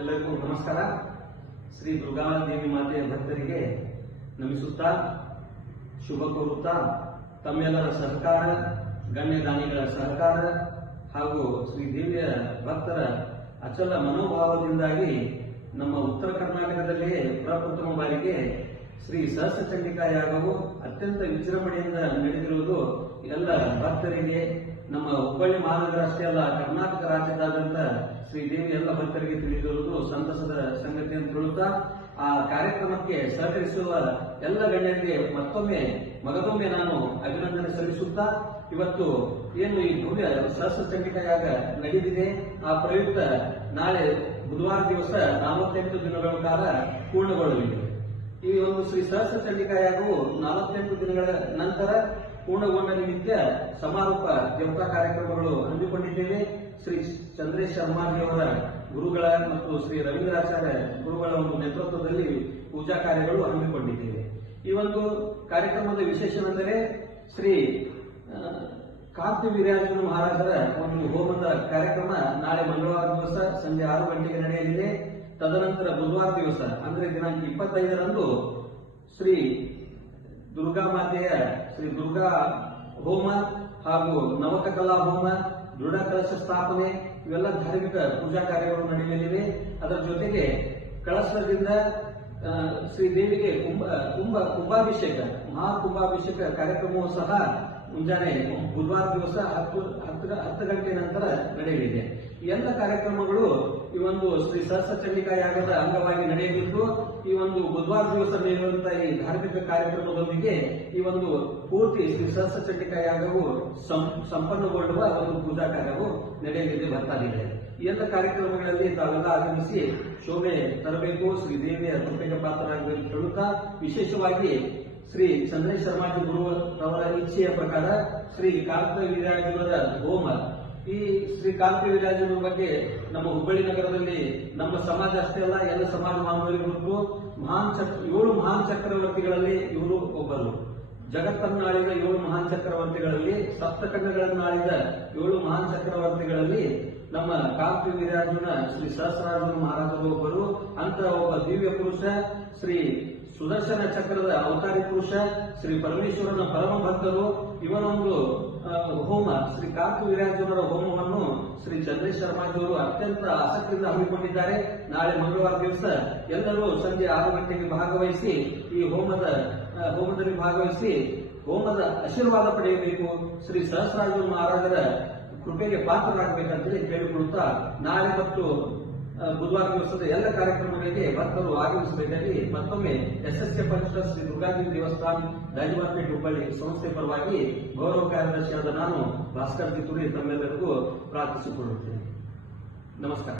ಎಲ್ಲರಿಗೂ ನಮಸ್ಕಾರ. ಶ್ರೀ ದುರ್ಗಾದೇವಿ ಮಾತೆಯ ಭಕ್ತರಿಗೆ ನಮಿಸುತ್ತಾ ಶುಭ ಕೋರುತ್ತಾ ತಮ್ಮೆಲ್ಲರ ಸಹಕಾರ, ಗಣ್ಯ ದಾನಿಗಳ ಸಹಕಾರ ಹಾಗೂ ಶ್ರೀ ದೇವಿಯ ಭಕ್ತರ ಅಚಲ ಮನೋಭಾವದಿಂದಾಗಿ ನಮ್ಮ ಉತ್ತರ ಕರ್ನಾಟಕದಲ್ಲಿಯೇ ಪ್ರಪ್ರಥಮ ಬಾರಿಗೆ ಶ್ರೀ ಸಹಸ್ರ ಚಂಡಿಕಾ ಯಾಗವು ಅತ್ಯಂತ ವಿಜೃಂಭಣೆಯಿಂದ ನಡೆದಿರುವುದು ಎಲ್ಲ ಭಕ್ತರಿಗೆ, ನಮ್ಮ ಹುಬ್ಬಳ್ಳಿ ಮಹಾನಗರ ಅಷ್ಟೇ ಅಲ್ಲ ಕರ್ನಾಟಕ ರಾಜ್ಯದಾದ್ಯಂತ ಶ್ರೀದೇವಿ ಎಲ್ಲ ಭಕ್ತರಿಗೆ ತಿಳಿದಿರುವುದು ಸಂತಸದ ಸಂಗತಿ ಅಂತ ಹೇಳುತ್ತಾ ಆ ಕಾರ್ಯಕ್ರಮಕ್ಕೆ ಸಹಕರಿಸುವ ಎಲ್ಲ ಗಣ್ಯರಿಗೆ ಮಗದೊಮ್ಮೆ ನಾನು ಅಭಿನಂದನೆ ಸಲ್ಲಿಸುತ್ತಾ ಇವತ್ತು ಏನು ಈ ಭವ್ಯ ಸಹಸ್ರ ಚಂಡಿಕಾ ಯಾಗ ನಡೆದಿದೆ ಆ ಪ್ರಯುಕ್ತ ನಾಳೆ ಬುಧವಾರ ದಿವಸ 48 ದಿನಗಳ ಕಾಲ ಪೂರ್ಣಗೊಳ್ಳಲಿದೆ. ಈ ಒಂದು ಶ್ರೀ ಸಹಸ್ರ ಚಂಡಿಕಾ ಯಾಗವು 48 ದಿನಗಳ ನಂತರ ಪೂರ್ಣಗೊಂಡ ನಿಮಿತ್ತ ಸಮಾರೋಪ ದೇವತಾ ಕಾರ್ಯಕ್ರಮಗಳು ಹಮ್ಮಿಕೊಂಡಿದ್ದೇವೆ. ಶ್ರೀ ಚಂದ್ರೇಶ್ ಶರ್ಮಾಜಿಯವರ ಗುರುಗಳ ಮತ್ತು ಶ್ರೀ ರವೀಂದ್ರಾಚಾರ್ಯ ಗುರುಗಳ ಒಂದು ನೇತೃತ್ವದಲ್ಲಿ ಪೂಜಾ ಕಾರ್ಯಗಳು ಹಮ್ಮಿಕೊಂಡಿದ್ದೇವೆ. ಈ ಒಂದು ಕಾರ್ಯಕ್ರಮದ ವಿಶೇಷವೆಂದರೆ ಶ್ರೀ ಕಾಂತಿ ವೀರ್ಯಾರ್ಜುನ ಮಹಾರಾಜರ ಒಂದು ಹೋಮದ ಕಾರ್ಯಕ್ರಮ ನಾಳೆ ಮಂಗಳವಾರ ದಿವಸ ಸಂಜೆ 6 ಗಂಟೆಗೆ ನಡೆಯಲಿದೆ. ತದನಂತರ ಬುಧವಾರ ದಿವಸ ಅಂದ್ರೆ ದಿನಾಂಕ 25ರಂದು ಶ್ರೀ ದುರ್ಗಾ ಮಾತೆಯ ಶ್ರೀ ದುರ್ಗಾ ಹೋಮ ಹಾಗೂ ನವಕಕಲಾ ಹೋಮ, ದೃಢ ಕಲಶ ಸ್ಥಾಪನೆ ಇವೆಲ್ಲ ಧಾರ್ಮಿಕ ಪೂಜಾ ಕಾರ್ಯಗಳು ನಡೆಯಲಿವೆ. ಅದರ ಜೊತೆಗೆ ಕಳಶದಿಂದ ಶ್ರೀದೇವಿಗೆ ಕುಂಭಾಭಿಷೇಕ ಮಹಾಕುಂಭಾಭಿಷೇಕ ಕಾರ್ಯಕ್ರಮವೂ ಸಹ ಮುಂಜಾನೆ ಬುಧವಾರ ದಿವಸ 10 ಗಂಟೆ ನಂತರ ನಡೆಯಲಿದೆ. ಈ ಎಲ್ಲ ಕಾರ್ಯಕ್ರಮಗಳು ಈ ಒಂದು ಶ್ರೀ ಸಹಸ್ರ ಚಂಡಿಕಾ ಯಾಗದ ಅಂಗವಾಗಿ ನಡೆಯಲಿದ್ದು ಈ ಒಂದು ಬುಧವಾರ ದಿವಸ ನಡೆಯುವಂತಹ ಈ ಧಾರ್ಮಿಕ ಕಾರ್ಯಕ್ರಮದೊಂದಿಗೆ ಈ ಒಂದು ಪೂರ್ತಿ ಶ್ರೀ ಸಹಸ್ರ ಚಂಡಿಕಾ ಯಾಗವು ಸಂಪನ್ನಗೊಳ್ಳುವ ಒಂದು ಪೂಜಾ ಕಾರ್ಯವು ನಡೆಯಲಿದೆ ಬರ್ತಾಗಿದೆ. ಈ ಎಲ್ಲ ಕಾರ್ಯಕ್ರಮಗಳಲ್ಲಿ ತಾವೆಲ್ಲ ಆಗಮಿಸಿ ಶೋಭೆ ತರಬೇಕು, ಶ್ರೀದೇವಿಯ ಕೃಪೆಗೆ ಪಾತ್ರರಾಗಬೇಕು ಹೇಳುತ್ತಾ ವಿಶೇಷವಾಗಿ ಶ್ರೀ ಚಂದ್ರೇಶ್ ಶರ್ಮಾಜಿ ಗುರುವರ ಇಚ್ಛೆಯ ಪ್ರಕಾರ ಶ್ರೀ ಕಾಂತಿ ವೀರ್ಯಾರ್ಜುನರ ಹೋಮ, ಈ ಶ್ರೀ ಕಾಂತಿ ವೀರ್ಯಾರ್ಜುನರ ಬಗ್ಗೆ ನಮ್ಮ ಹುಬ್ಬಳ್ಳಿ ನಗರದಲ್ಲಿ ನಮ್ಮ ಸಮಾಜ ಅಷ್ಟೇ ಅಲ್ಲ ಎಲ್ಲ ಸಮಾಜ ಬಾಂಧವರಿಗೆ ಗೊತ್ತು. 7 ಮಹಾನ್ ಚಕ್ರವರ್ತಿಗಳಲ್ಲಿ ಇವರು ಒಬ್ಬರು. ಜಗತ್ತನ್ನಾಳಿದ 7 ಮಹಾನ್ ಚಕ್ರವರ್ತಿಗಳಲ್ಲಿ, ಸಪ್ತಖಂಡಗಳನ್ನಾಳಿದ 7 ಮಹಾನ್ ಚಕ್ರವರ್ತಿಗಳಲ್ಲಿ ನಮ್ಮ ಕಾಂತಿ ವೀರ್ಯಾರ್ಜುನ ಶ್ರೀ ಸಹಸ್ರಾರ್ಜುನ ಮಹಾರಾಜರು ಒಬ್ಬರು. ಅಂತ ಒಬ್ಬ ದಿವ್ಯ ಪುರುಷ, ಶ್ರೀ ಸುದರ್ಶನ ಚಕ್ರದ ಅವತಾರಿ ಪುರುಷ, ಶ್ರೀ ಪರಮೇಶ್ವರನ ಪರಮ ಭಕ್ತರು. ಇವರೊಂದು ಹೋಮ ಶ್ರೀ ಕಾಂತಿ ವೀರ್ಯಾರ್ಜುನರ ಹೋಮವನ್ನು ಶ್ರೀ ಚಂದ್ರೇಶ್ ಶರ್ಮಾಜಿಯವರು ಅತ್ಯಂತ ಆಸಕ್ತಿಯಿಂದ ಹಮ್ಮಿಕೊಂಡಿದ್ದಾರೆ. ನಾಳೆ ಮಂಗಳವಾರ ದಿವಸ ಎಲ್ಲರೂ ಸಂಜೆ 6 ಗಂಟೆಗೆ ಭಾಗವಹಿಸಿ ಈ ಹೋಮದಲ್ಲಿ ಭಾಗವಹಿಸಿ ಹೋಮದ ಆಶೀರ್ವಾದ ಪಡೆಯಬೇಕು, ಶ್ರೀ ಸಹಸ್ರಾರ್ಜುನ ಮಹಾರಾಜರ ಕೃಪೆಗೆ ಪಾತ್ರರಾಗಬೇಕಂತೇಳಿ ಕೇಳಿಕೊಳ್ಳುತ್ತಾ ನಾಳೆ ಮತ್ತು ಬುಧವಾರ ದಿವಸದ ಎಲ್ಲ ಕಾರ್ಯಕ್ರಮಗಳಿಗೆ ಭಕ್ತರು ಆಗಮಿಸಬೇಕಾಗಿ ಮತ್ತೊಮ್ಮೆ SSK ಪರಿಷತ್ ಶ್ರೀ ದುರ್ಗಾದೇವಿ ದೇವಸ್ಥಾನ ದಾಜಿವಾರಪೇಟೆ ಹುಬ್ಬಳ್ಳಿ ಸಂಸ್ಥೆ ಪರವಾಗಿ ಗೌರವ ಕಾರ್ಯದರ್ಶಿಯಾದ ನಾನು ಭಾಸ್ಕರ್ ಕಿತ್ತೂರಿ ತಮ್ಮೆಲ್ಲರಿಗೂ ಪ್ರಾರ್ಥಿಸಿಕೊಳ್ಳುತ್ತೇನೆ. ನಮಸ್ಕಾರ.